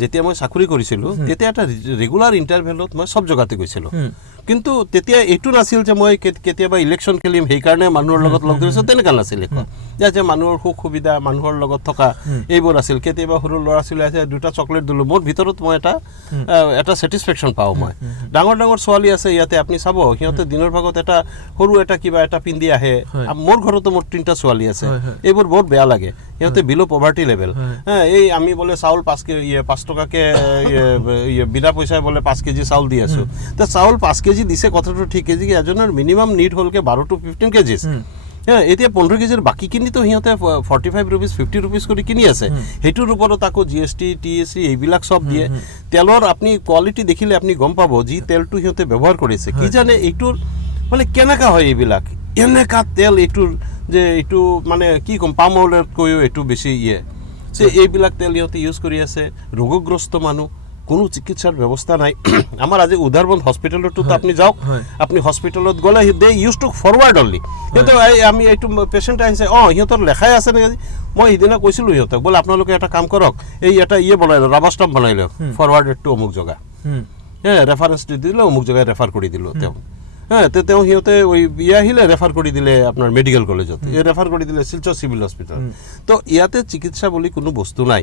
যেতিয়া মই চাকৰি কৰিছিলোঁ তেতিয়া এটা ৰেগুলাৰ ইণ্টাৰভেলত মই চব জেগাতে গৈছিলোঁ কিন্তু তেতিয়া এইটো নাছিল যে মই কেতিয়াবা ইলেকশ্যন খেলিম সেইকাৰণে মানুহৰ লগত লগ ধৰিছোঁ তেনেকুৱা নাছিল একো যে মানুহৰ সুখ সুবিধা মানুহৰ লগত থকা এইবোৰ আছিল কেতিয়াবা সৰু ল'ৰা ছোৱালী আছে দুটা চকলেট দিলোঁ মোৰ ভিতৰত মই এটা ছেটিছফেকশ্যন পাওঁ মই ডাঙৰ ডাঙৰ ছোৱালী আছে ইয়াতে আপুনি চাব সিহঁতে দিনৰ ভাগত এটা সৰু এটা কিবা এটা পিন্ধি আহে মোৰ ঘৰতো মোৰ 3টা ছোৱালী আছে এইবোৰ বহুত বেয়া লাগে সিহঁতে বিলো পভাৰ্টি লেভেল এই আমি বোলে চাউল 5 টকাকে বিনা পইচায় বোলে 5 কেজি চাউল দি আছোঁ তো চাউল 5 কেজি দিছে কথাটো ঠিক কেজি এজনৰ মিনিমাম নিড হ'লকে 12 to 15 কেজিছ এতিয়া 15 কেজিৰ বাকীখিনিতো সিহঁতে 45 rupees 50 rupees কৰি কিনি আছে সেইটোৰ ওপৰত আকৌ GST TSC এইবিলাক চব দিয়ে তেলৰ আপুনি কোৱালিটি দেখিলে আপুনি গম পাব যি তেলটো সিহঁতে ব্যৱহাৰ কৰিছে কি জানে এইটোৰ মানে কেনেকা হয় এইবিলাক এনেকা তেল এইটোৰ যে এইটো মানে কি ক'ম পাম অইলতকৈও এইটো বেছি এইবিলাক তেল সিহঁতে ইউজ কৰি আছে ৰোগগ্ৰস্ত মানুহ কোনো চিকিৎসাৰ ব্যৱস্থা নাই আমাৰ আজি উদাৰবন হস্পিটেলতো আপুনি যাওক আপুনি হস্পিটেলত গ'লে they use to forward only কিন্তু আমি এইটো পেচেণ্ট আহিছে সিহঁতৰ লেখাই আছে নেকি মই সিদিনা কৈছিলোঁ সিহঁতক বোলে আপোনালোকে এটা কাম কৰক এই এটা বনাই লওক ৰাবাৰ ষ্টাম্প বনাই লওক ফৰৱাৰ্ডেড টু অমুক জেগা ৰেফাৰেঞ্চ দি দিলে অমুক জেগাই ৰেফাৰ কৰি দিলোঁ তেওঁ সিহঁতে আহিলে ৰেফাৰ কৰি দিলে আপোনাৰ মেডিকেল কলেজত ৰেফাৰ কৰি দিলে শিলচৰ চিভিল হস্পিটেল তো ইয়াতে চিকিৎসা বুলি কোনো বস্তু নাই